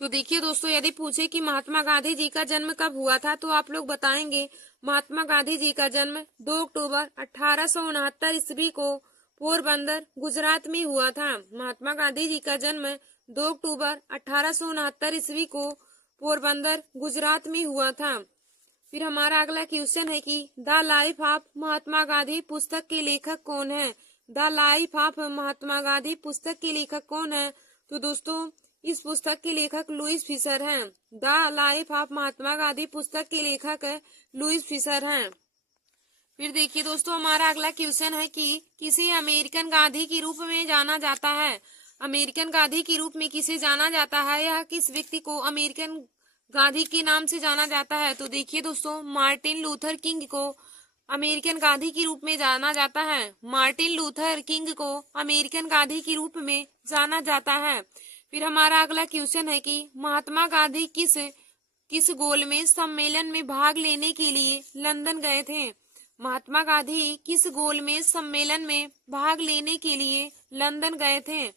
तो देखिए दोस्तों यदि पूछे कि महात्मा गांधी जी का जन्म कब हुआ था, तो आप लोग बताएंगे महात्मा गांधी जी का जन्म 2 अक्टूबर 1869 ईस्वी को पोरबंदर गुजरात में हुआ था। महात्मा गांधी जी का जन्म 2 अक्टूबर 1869 ईस्वी को पोरबंदर गुजरात में हुआ था। फिर हमारा अगला क्वेश्चन है कि the life of Mahatma Gandhi पुस्तक के लेखक कौन है। The life of Mahatma Gandhi पुस्तक के लेखक कौन है। तो दोस्तों इस पुस्तक के लेखक लुईस फिशर हैं। The life of Mahatma Gandhi पुस्तक के लेखक लुईस फिशर हैं। फिर देखिए दोस्तों हमारा अगला क्वेश्चन है कि किसे अमेरिकन गांधी के रूप में जाना जाता है। अमेरिकन गांधी के रूप में किसे जाना जाता है, या किस व्यक्ति को अमेरिकन गांधी के नाम से जाना जाता है। तो देखिए दोस्तों मार्टिन लूथर किंग को अमेरिकन गांधी के रूप में जाना जाता है। मार्टिन लूथर किंग को अमेरिकन गांधी के रूप में जाना जाता है। फिर हमारा अगला क्वेश्चन है कि महात्मा गांधी किस गोलमेज सम्मेलन में भाग लेने के लिए लंदन गए थे। महात्मा गांधी किस गोलमेज सम्मेलन में भाग लेने के लिए लंदन गए थे।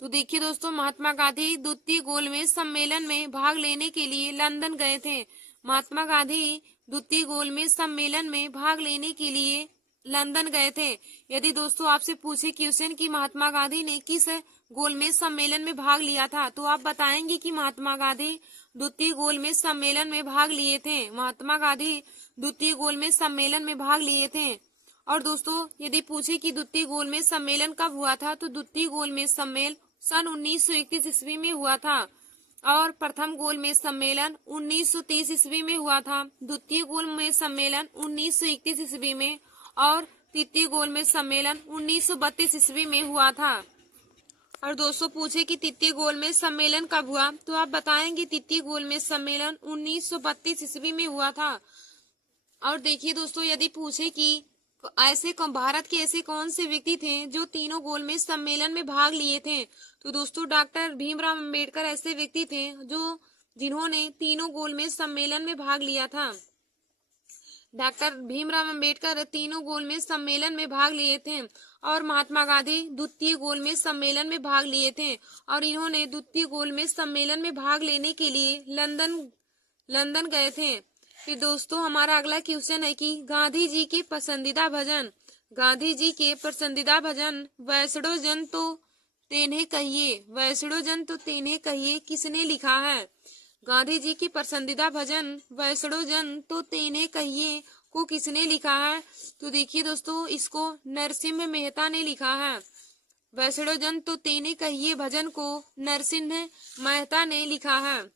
तो देखिए दोस्तों महात्मा गांधी द्वितीय गोलमेज सम्मेलन में भाग लेने के लिए लंदन गए थे। महात्मा गांधी द्वितीय गोलमेज सम्मेलन में भाग लेने के लिए लंदन गए थे। यदि दोस्तों आपसे पूछे क्वेश्चन कि महात्मा गांधी ने किस गोलमेज सम्मेलन में भाग लिया था, तो आप बताएंगे कि महात्मा गांधी द्वितीय गोलमेज सम्मेलन में भाग लिए थे। महात्मा गांधी द्वितीय गोलमेज सम्मेलन में भाग लिए थे। और दोस्तों यदि पूछे कि द्वितीय गोलमेज सम्मेलन कब हुआ था, तो द्वितीय गोलमेज सम्मेलन सन 1931 ईस्वी में हुआ था और प्रथम गोलमेज सम्मेलन 1930 ईस्वी में हुआ था। द्वितीय गोलमेज सम्मेलन 1931 ईस्वी में और तृतीय गोलमेज सम्मेलन 1932 ईस्वी में हुआ था। और दोस्तों पूछे कि तृतीय गोलमेज सम्मेलन कब हुआ, तो आप बताएंगे तृतीय गोलमेज सम्मेलन 1932 ईस्वी में हुआ था। और देखिए दोस्तों यदि पूछे कि भारत के ऐसे कौन से व्यक्ति थे जो तीनों गोलमेज सम्मेलन में भाग लिए थे, तो दोस्तों डॉक्टर भीमराव अंबेडकर ऐसे व्यक्ति थे जिन्होंने तीनों गोलमेज सम्मेलन में भाग लिया था। डॉक्टर भीमराव अंबेडकर तीनों गोलमेज सम्मेलन में भाग लिए थे और महात्मा गांधी द्वितीय गोलमेज सम्मेलन में भाग लिए थे और इन्होंने द्वितीय गोलमेज सम्मेलन में भाग लेने के लिए लंदन गए थे। फिर दोस्तों हमारा अगला क्वेश्चन है कि गांधी जी के पसंदीदा भजन। गांधी जी के पसंदीदा भजन वैष्णो जन तो तेने कहिए, वैष्णो जन तो तेने कहिए किसने लिखा है? गांधी जी की पसंदीदा भजन वैष्णो जन तो तेने कहिए को किसने लिखा है? तो देखिए दोस्तों, इसको नरसिम्हा मेहता ने लिखा है। वैष्णो जन तो तेने कहिए भजन को नरसिम्हा मेहता ने लिखा है।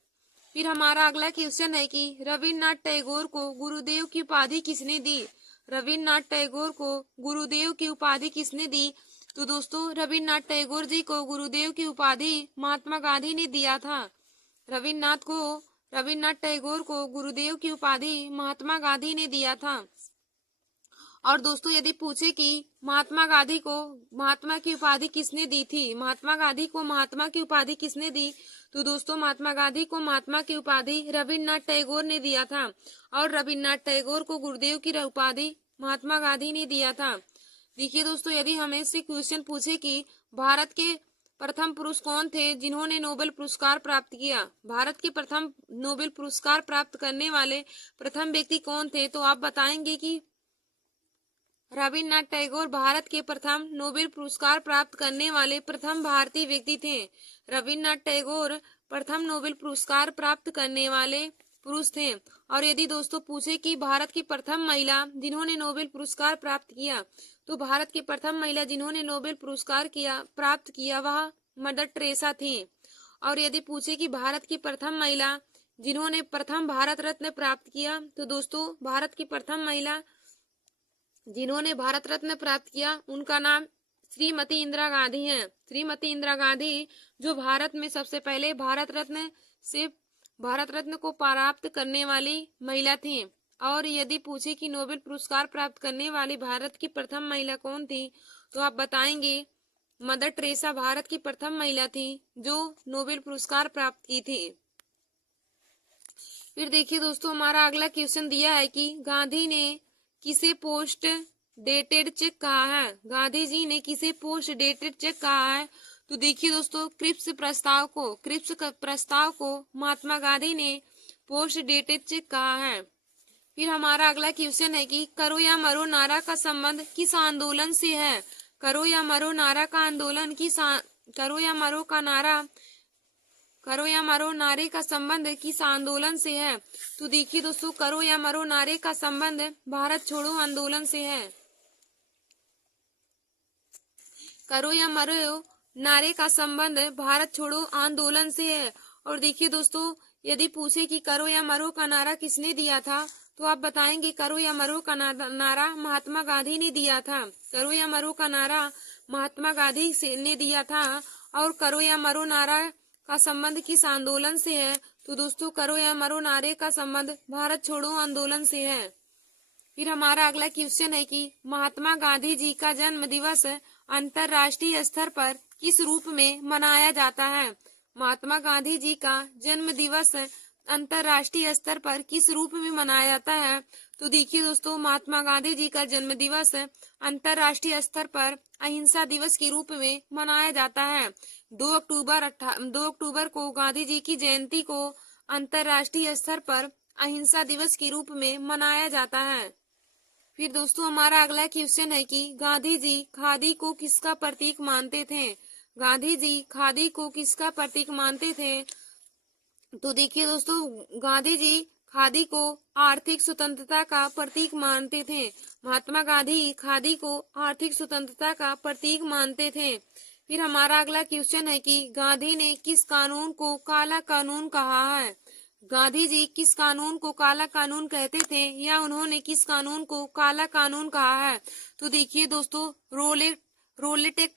फिर हमारा अगला क्वेश्चन है कि रविन्द्रनाथ टैगोर को गुरुदेव की उपाधि किसने दी? रविन्द्रनाथ टैगोर को गुरुदेव की उपाधि किसने दी? तो दोस्तों, रविन्द्रनाथ टैगोर जी को गुरुदेव की उपाधि महात्मा गांधी ने दिया था। रविन्द्रनाथ टैगोर को गुरुदेव की उपाधि महात्मा गांधी ने दिया था। और दोस्तों, यदि पूछे कि महात्मा गांधी को महात्मा की उपाधि किसने दी थी, महात्मा गांधी को महात्मा की उपाधि किसने दी? तो दोस्तों, महात्मा गांधी को महात्मा की उपाधि रविन्द्रनाथ टैगोर ने दिया था। और रविन्द्रनाथ टैगोर को गुरुदेव की उपाधि महात्मा गांधी ने दिया था। देखिए दोस्तों, यदि हमें से क्वेश्चन पूछे कि भारत के प्रथम पुरुष कौन थे जिन्होंने नोबेल पुरस्कार प्राप्त किया, भारत के प्रथम नोबेल पुरस्कार प्राप्त करने वाले प्रथम व्यक्ति कौन थे? तो आप बताएंगे कि रविन्द्रनाथ टैगोर भारत के प्रथम नोबेल पुरस्कार प्राप्त करने वाले प्रथम भारतीय व्यक्ति थे। रविन्द्रनाथ टैगोर प्रथम नोबेल पुरस्कार प्राप्त करने वाले पुरुष थे। और यदि दोस्तों पूछे कि भारत की प्रथम महिला जिन्होंने नोबेल पुरस्कार प्राप्त किया, तो भारत की प्रथम महिला जिन्होंने नोबेल पुरस्कार प्राप्त किया वह मदर टेरेसा थी। और यदि पूछे कि भारत की प्रथम महिला जिन्होंने प्रथम भारत रत्न प्राप्त किया, तो दोस्तों, भारत की प्रथम महिला जिन्होंने भारत रत्न प्राप्त किया उनका नाम श्रीमती इंदिरा गांधी है। श्रीमती इंदिरा गांधी जो भारत में सबसे पहले भारत रत्न को प्राप्त करने वाली महिला थी। और यदि पूछे कि नोबेल पुरस्कार प्राप्त करने वाली भारत की प्रथम महिला कौन थी, तो आप बताएंगे मदर टेरेसा भारत की प्रथम महिला थी जो नोबेल पुरस्कार प्राप्त की थी। फिर देखिए दोस्तों, हमारा अगला क्वेश्चन दिया है कि गांधी ने किसे पोस्ट डेटेड चेक कहा है? गांधी जी ने किसे पोस्ट डेटेड चेक कहा है? तो देखिए दोस्तों, क्रिप्स प्रस्ताव को महात्मा गांधी ने पोस्ट डेटेड चेक कहा है। फिर हमारा अगला क्वेश्चन है कि करो या मरो नारा का संबंध किस आंदोलन से है? करो या मरो नारा का आंदोलन करो या मरो नारे का संबंध किस आंदोलन से है? तो देखिए दोस्तों, करो या मरो नारे का संबंध भारत छोड़ो आंदोलन से है। करो या मरो नारे का संबंध भारत छोड़ो आंदोलन से है। और देखिए दोस्तों, यदि पूछे कि करो या मरो का नारा किसने दिया था, तो आप बताएंगे करो या मरो का नारा महात्मा गांधी ने दिया था। करो या मरो का नारा महात्मा गांधी ने दिया था। और करो या मरो नारा का संबंध किस आंदोलन से है? तो दोस्तों, करो या मरो नारे का संबंध भारत छोड़ो आंदोलन से है। फिर हमारा अगला क्वेश्चन है कि महात्मा गांधी जी का जन्म दिवस अंतर्राष्ट्रीय स्तर पर किस रूप में मनाया जाता है? महात्मा गांधी जी का जन्म दिवस अंतर्राष्ट्रीय स्तर पर किस रूप में मनाया जाता है? तो देखिए दोस्तों, महात्मा गांधी जी का जन्म दिवस अंतर्राष्ट्रीय स्तर पर अहिंसा दिवस के रूप में मनाया जाता है। 2 अक्टूबर को गांधी जी की जयंती को अंतर्राष्ट्रीय स्तर पर अहिंसा दिवस के रूप में मनाया जाता है। फिर दोस्तों, हमारा अगला क्वेश्चन है कि गांधी जी खादी को किसका प्रतीक मानते थे? गांधी जी खादी को किसका प्रतीक मानते थे? तो देखिए दोस्तों, गांधी जी खादी को आर्थिक स्वतंत्रता का प्रतीक मानते थे। महात्मा गांधी खादी को आर्थिक स्वतंत्रता का प्रतीक मानते थे। फिर हमारा अगला क्वेश्चन है कि गांधी ने किस कानून को काला कानून कहा है? गांधी जी किस कानून को काला कानून कहते थे या उन्होंने किस कानून को काला कानून कहा है? तो देखिए दोस्तों, रोलेट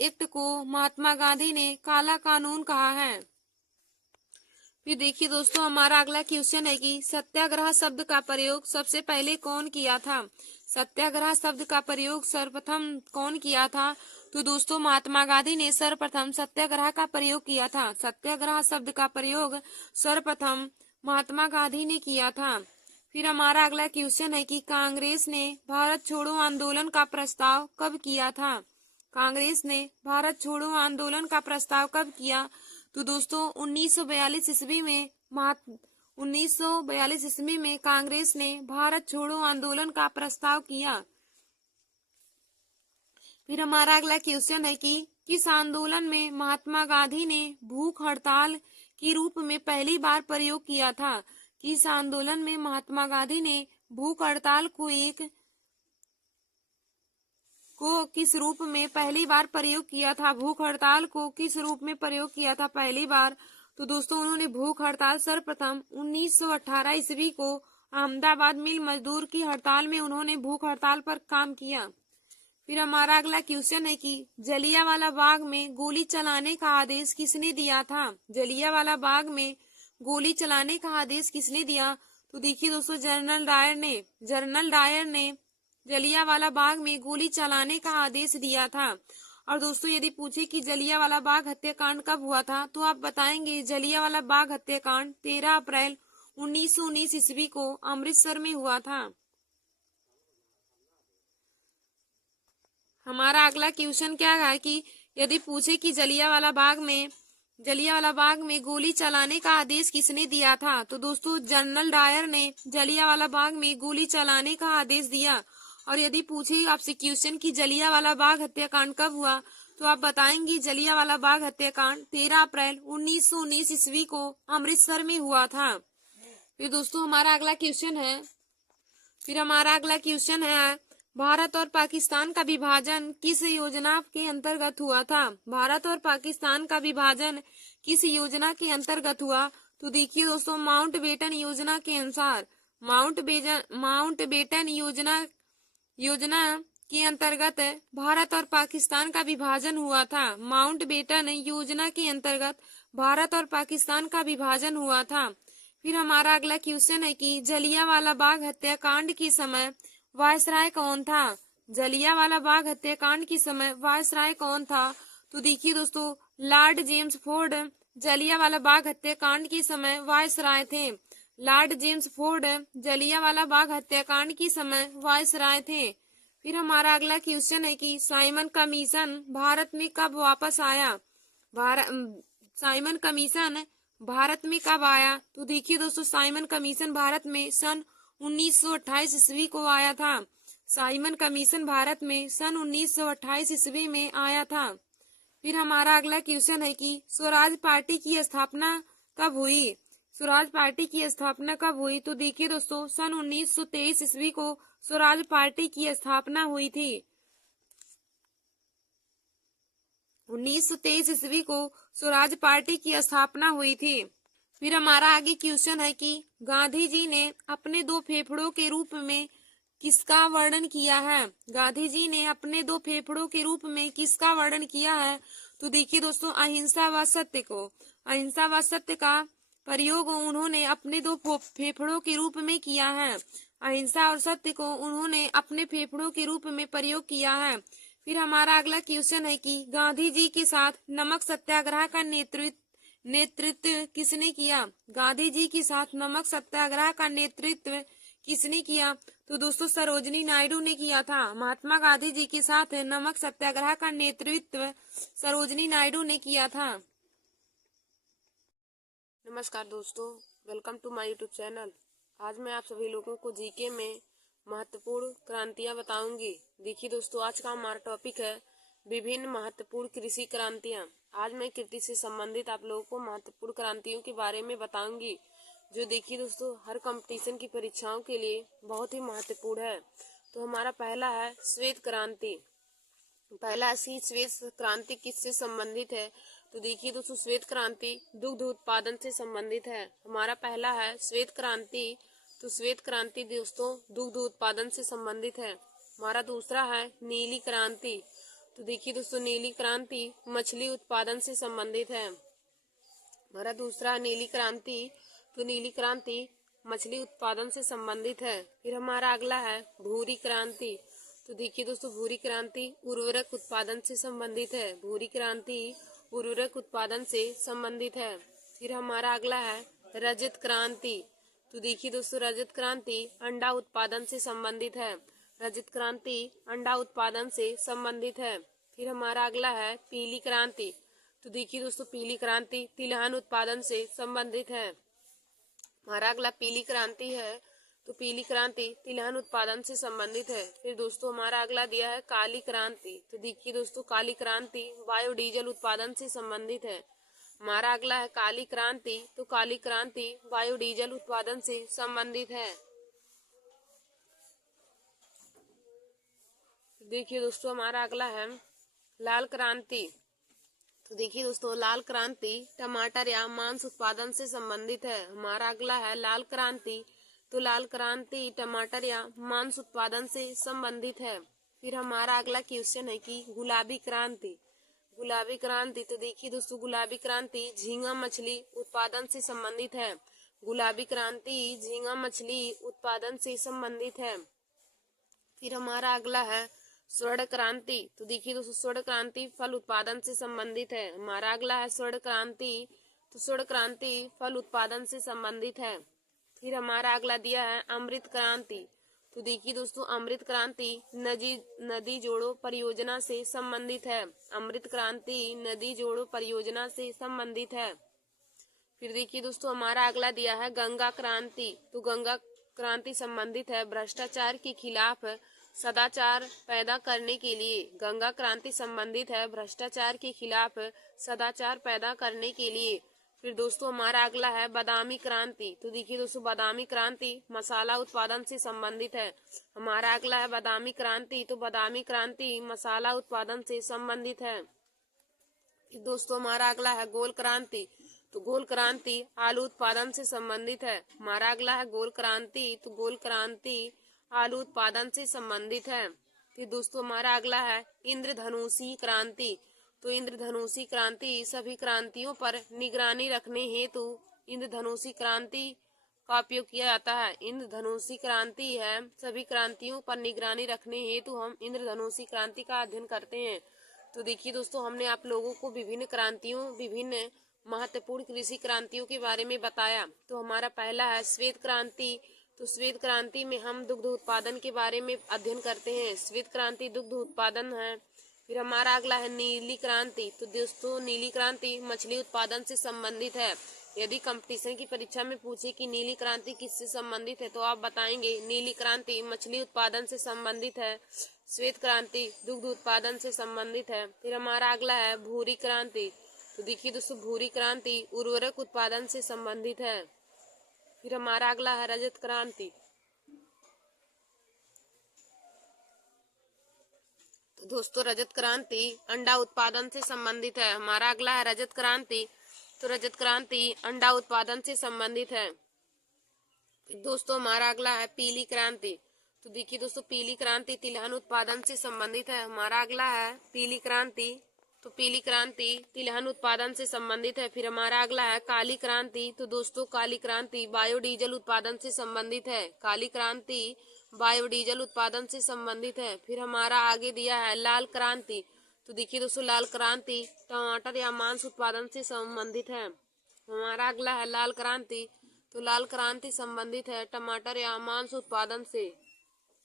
एक्ट को महात्मा गांधी ने काला कानून कहा है। फिर देखिए दोस्तों, हमारा अगला क्वेश्चन है कि सत्याग्रह शब्द का प्रयोग सबसे पहले कौन किया था? सत्याग्रह शब्द का प्रयोग सर्वप्रथम कौन किया था? तो दोस्तों, महात्मा गांधी ने सर्वप्रथम सत्याग्रह का प्रयोग किया था। सत्याग्रह शब्द का प्रयोग सर्वप्रथम महात्मा गांधी ने किया था। फिर हमारा अगला क्वेश्चन है कि कांग्रेस ने भारत छोड़ो आंदोलन का प्रस्ताव कब किया था? कांग्रेस ने भारत छोड़ो आंदोलन का प्रस्ताव कब किया? तो दोस्तों, 1942 ईस्वी में कांग्रेस ने भारत छोड़ो आंदोलन का प्रस्ताव किया। फिर हमारा अगला क्वेश्चन है कि किस आंदोलन में महात्मा गांधी ने भूख हड़ताल के रूप में पहली बार प्रयोग किया था। किस आंदोलन में महात्मा गांधी ने भूख हड़ताल को किस रूप में पहली बार प्रयोग किया था। भूख हड़ताल को किस रूप में प्रयोग किया था पहली बार। तो दोस्तों उन्होंने भूख हड़ताल सर्वप्रथम 1918 ईस्वी को अहमदाबाद मिल मजदूर की हड़ताल में उन्होंने भूख हड़ताल पर काम किया। फिर हमारा अगला क्वेश्चन है कि जलियांवाला बाग में गोली चलाने का आदेश किसने दिया था। जलियांवाला बाग में गोली चलाने का आदेश किसने दिया। तो देखिए दोस्तों जनरल डायर ने जलियांवाला बाग में गोली चलाने का आदेश दिया था। और दोस्तों यदि पूछे कि जलियांवाला बाग हत्याकांड कब हुआ था तो आप बताएंगे जलियांवाला बाग हत्याकांड 13 अप्रैल 1919 ईस्वी को अमृतसर में हुआ था। हमारा अगला क्वेश्चन क्या है कि यदि पूछे कि जलियांवाला बाग में गोली चलाने का आदेश किसने दिया था। तो दोस्तों जनरल डायर ने जलियांवाला बाग में गोली चलाने का आदेश दिया। और यदि पूछे आपसे क्वेश्चन कि जलियांवाला बाग हत्याकांड कब हुआ तो आप बताएंगे जलियांवाला बाग हत्याकांड 13 अप्रैल 1919 ईस्वी को अमृतसर में हुआ था। फिर दोस्तों हमारा अगला क्वेश्चन है भारत और पाकिस्तान का विभाजन किस योजना के अंतर्गत हुआ था। भारत और पाकिस्तान का विभाजन किस योजना के अंतर्गत हुआ। तो देखिए दोस्तों माउंटबेटन योजना के अनुसार माउंटबेटन योजना के अंतर्गत भारत और पाकिस्तान का विभाजन हुआ था। माउंटबेटन योजना के अंतर्गत भारत और पाकिस्तान का विभाजन हुआ था। फिर हमारा अगला क्वेश्चन है कि जलियांवाला बाग हत्याकांड के समय वायसराय कौन था। जलियांवाला बाग हत्याकांड के समय वायसराय कौन था। तो देखिए दोस्तों Lord James Ford Jallianwala Bagh हत्याकांड के समय वायसराय थे। Lord James Ford Jallianwala Bagh हत्याकांड के समय वायसराय थे। फिर हमारा अगला क्वेश्चन है कि साइमन कमीशन भारत में कब वापस आया। साइमन कमीशन भारत में कब आया। तो देखिए दोस्तों साइमन कमीशन भारत में सन 1928 ईस्वी को आया था। साइमन कमीशन भारत में सन 1928 ईस्वी में आया था। फिर हमारा अगला क्वेश्चन है कि स्वराज पार्टी की स्थापना कब हुई। स्वराज पार्टी की स्थापना कब हुई। तो देखिए दोस्तों सन 1923 ईस्वी को स्वराज पार्टी की स्थापना हुई थी। 1923 ईस्वी को स्वराज पार्टी की स्थापना हुई थी। फिर हमारा आगे क्वेश्चन है कि गांधी जी ने अपने दो फेफड़ों के रूप में किसका वर्णन किया है। गांधी जी ने अपने दो फेफड़ों के रूप में किसका वर्णन किया है। तो देखिए दोस्तों अहिंसा व सत्य का प्रयोग उन्होंने अपने दो फेफड़ों के रूप में किया है। अहिंसा और सत्य को उन्होंने अपने फेफड़ों के रूप में प्रयोग किया है। फिर हमारा अगला क्वेश्चन है कि गांधी जी के साथ नमक सत्याग्रह का नेतृत्व किसने किया। गांधी जी के साथ नमक सत्याग्रह का नेतृत्व किसने किया। तो दोस्तों सरोजिनी नायडू ने किया था। महात्मा गांधी जी के साथ नमक सत्याग्रह का नेतृत्व सरोजिनी नायडू ने किया था। नमस्कार दोस्तों, welcome to my YouTube channel. आज मैं आप सभी लोगों को जीके में महत्वपूर्ण क्रांतियां बताऊंगी। देखिए दोस्तों आज का हमारा टॉपिक है विभिन्न महत्वपूर्ण कृषि क्रांतियां। आज मैं कृषि से संबंधित आप लोगों को महत्वपूर्ण क्रांतियों के बारे में बताऊंगी जो देखिए दोस्तों हर कंपटीशन की परीक्षाओं के लिए बहुत ही महत्वपूर्ण है। तो हमारा पहला है श्वेत क्रांति। श्वेत क्रांति किससे संबंधित है। तो देखिए दोस्तों श्वेत क्रांति दुग्ध उत्पादन से संबंधित है। हमारा पहला है श्वेत क्रांति। तो श्वेत क्रांति दोस्तों दुग्ध उत्पादन से संबंधित है। हमारा दूसरा है नीली क्रांति। तो देखिए दोस्तों नीली क्रांति मछली उत्पादन से संबंधित है। हमारा दूसरा नीली क्रांति। तो नीली क्रांति मछली उत्पादन से संबंधित है। फिर हमारा अगला है भूरी क्रांति। तो देखिए दोस्तों भूरी क्रांति उर्वरक उत्पादन से संबंधित है। भूरी क्रांति उर्वरक उत्पादन से संबंधित है। फिर हमारा अगला है रजत क्रांति। तो देखिए दोस्तों रजत क्रांति अंडा उत्पादन से संबंधित है। रजत क्रांति अंडा उत्पादन से संबंधित है। फिर हमारा अगला है पीली क्रांति। तो देखिए दोस्तों पीली क्रांति तिलहन उत्पादन से संबंधित है। हमारा अगला पीली क्रांति है। तो पीली क्रांति तिलहन उत्पादन से संबंधित है। फिर दोस्तों हमारा अगला दिया है काली क्रांति। तो देखिए दोस्तों काली क्रांति बायोडीजल उत्पादन से संबंधित है। हमारा अगला है काली क्रांति। तो काली क्रांति बायोडीजल उत्पादन से संबंधित है। देखिए दोस्तों हमारा अगला है लाल क्रांति। तो देखिए दोस्तों लाल क्रांति टमाटर या मांस उत्पादन से संबंधित है। हमारा अगला है लाल क्रांति। तो लाल क्रांति टमाटर या मांस उत्पादन से संबंधित है। फिर हमारा अगला क्वेश्चन है कि गुलाबी क्रांति। गुलाबी क्रांति। तो देखिए दोस्तों गुलाबी क्रांति झींगा मछली उत्पादन से संबंधित है। गुलाबी क्रांति झींगा मछली उत्पादन से संबंधित है। फिर हमारा अगला है स्वर्ण क्रांति। तो देखिए दोस्तों स्वर्ण क्रांति फल उत्पादन से संबंधित है। हमारा अगला है स्वर्ण क्रांति। तो स्वर्ण क्रांति फल उत्पादन से संबंधित है। फिर हमारा अगला दिया है अमृत क्रांति। तो देखिए दोस्तों अमृत क्रांति नदी जोड़ो परियोजना से संबंधित है। अमृत क्रांति नदी जोड़ो परियोजना से संबंधित है। फिर देखिए दोस्तों हमारा अगला दिया है गंगा क्रांति। तो गंगा क्रांति संबंधित है भ्रष्टाचार के खिलाफ सदाचार पैदा करने के लिए। गंगा क्रांति संबंधित है भ्रष्टाचार के खिलाफ सदाचार पैदा करने के लिए। फिर दोस्तों हमारा अगला है बादामी क्रांति। तो देखिए दोस्तों बादामी क्रांति मसाला उत्पादन से संबंधित है। हमारा अगला है बादामी क्रांति। तो बादामी क्रांति मसाला उत्पादन से संबंधित है। फिर दोस्तों हमारा अगला है गोल क्रांति। तो गोल क्रांति आलू उत्पादन से संबंधित है। हमारा अगला है गोल क्रांति। तो गोल क्रांति आलू उत्पादन से संबंधित है। फिर दोस्तों हमारा अगला है इंद्रधनुषी क्रांति। तो इंद्रधनुषी क्रांति सभी क्रांतियों पर निगरानी रखने हेतु इंद्रधनुषी क्रांति का उपयोग किया जाता है। इंद्रधनुषी क्रांति है सभी क्रांतियों पर निगरानी रखने हेतु हम इंद्रधनुषी क्रांति का अध्ययन करते हैं। तो देखिए दोस्तों हमने आप लोगों को विभिन्न क्रांतियों विभिन्न महत्वपूर्ण कृषि क्रांतियों के बारे में बताया। तो हमारा पहला है श्वेत क्रांति। तो श्वेत क्रांति में हम दुग्ध उत्पादन के बारे में अध्ययन करते हैं। श्वेत क्रांति दुग्ध उत्पादन है। फिर हमारा अगला है नीली क्रांति। तो दोस्तों नीली क्रांति मछली उत्पादन से संबंधित है। यदि कंपटीशन की परीक्षा में पूछे कि नीली क्रांति किससे संबंधित है तो आप बताएंगे नीली क्रांति मछली उत्पादन से संबंधित है। श्वेत क्रांति दुग्ध उत्पादन से संबंधित है। फिर हमारा अगला है भूरी क्रांति। तो देखिए दोस्तों भूरी क्रांति उर्वरक उत्पादन से संबंधित है। फिर हमारा अगला है रजत क्रांति। तो दोस्तों रजत क्रांति अंडा उत्पादन से संबंधित है। हमारा अगला है रजत क्रांति। तो रजत क्रांति अंडा उत्पादन से संबंधित है। फिर दोस्तों हमारा अगला है पीली क्रांति। तो देखिए दोस्तों पीली क्रांति तिलहन उत्पादन से संबंधित है। हमारा अगला है पीली क्रांति। तो पीली क्रांति तिलहन उत्पादन से संबंधित है। फिर हमारा अगला है काली क्रांति। तो दोस्तों काली क्रांति बायोडीजल उत्पादन से संबंधित है। काली क्रांति बायोडीजल उत्पादन से संबंधित है। फिर हमारा आगे दिया है लाल क्रांति। तो देखिए दोस्तों लाल क्रांति टमाटर या मांस उत्पादन से संबंधित है। हमारा अगला है लाल क्रांति। तो लाल क्रांति संबंधित है टमाटर या मांस उत्पादन से।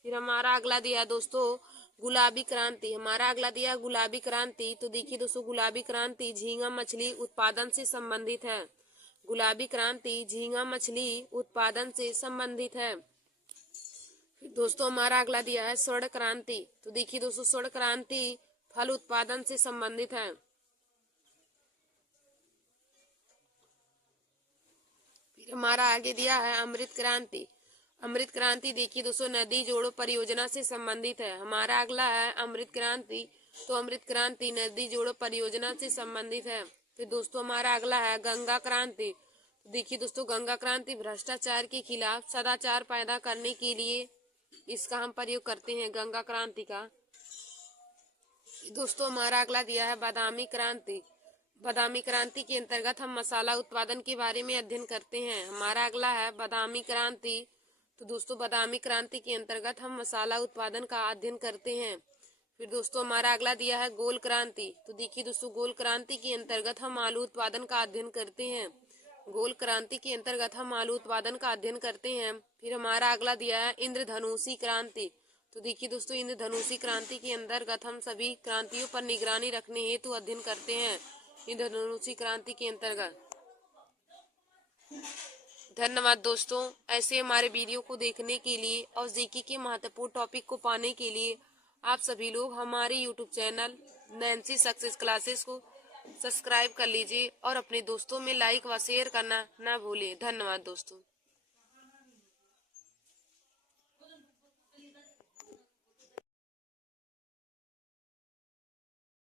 फिर हमारा अगला दिया है दोस्तों गुलाबी क्रांति। हमारा अगला दिया गुलाबी क्रांति। तो देखिए दोस्तों गुलाबी क्रांति झींगा मछली उत्पादन से संबंधित है। गुलाबी क्रांति झींगा मछली उत्पादन से संबंधित है। फिर दोस्तों हमारा अगला दिया है स्वर्ण क्रांति। तो देखिए दोस्तों स्वर्ण क्रांति फल उत्पादन से संबंधित है। फिर हमारा आगे दिया है अमृत क्रांति। अमृत क्रांति देखिए दोस्तों नदी जोड़ो परियोजना से संबंधित है। हमारा अगला है अमृत क्रांति। तो अमृत क्रांति नदी जोड़ो परियोजना से संबंधित है। फिर दोस्तों हमारा अगला है गंगा क्रांति। तो देखिए दोस्तों गंगा क्रांति भ्रष्टाचार के खिलाफ सदाचार पैदा करने के लिए इसका हम प्रयोग करते हैं गंगा क्रांति का। दोस्तों हमारा अगला दिया है बादामी क्रांति। बादामी क्रांति के अंतर्गत हम मसाला उत्पादन के बारे में अध्ययन करते हैं। हमारा अगला है बादामी क्रांति। तो दोस्तों बादामी क्रांति के अंतर्गत हम मसाला उत्पादन का अध्ययन करते हैं। फिर दोस्तों हमारा अगला दिया है गोल क्रांति। तो देखिए दोस्तों गोल क्रांति के अंतर्गत हम आलू उत्पादन का अध्ययन करते हैं। गोल क्रांति के अंतर्गत हम आलू उत्पादन का अध्ययन करते हैं। फिर हमारा अगला दिया है इंद्रधनुषी क्रांति। तो देखिए दोस्तों इंद्रधनुषी क्रांति के अंतर्गत हम सभी क्रांतियों पर निगरानी रखने हेतु अध्ययन करते हैं। इंद्रधनुषी क्रांति के अंतर्गत धन्यवाद दोस्तों। ऐसे हमारे वीडियो को देखने के लिए और जीके के महत्वपूर्ण टॉपिक को पाने के लिए आप सभी लोग हमारे YouTube channel Nancy success classes को सब्सक्राइब कर लीजिए और अपने दोस्तों में लाइक व शेयर करना ना भूलें। धन्यवाद दोस्तों।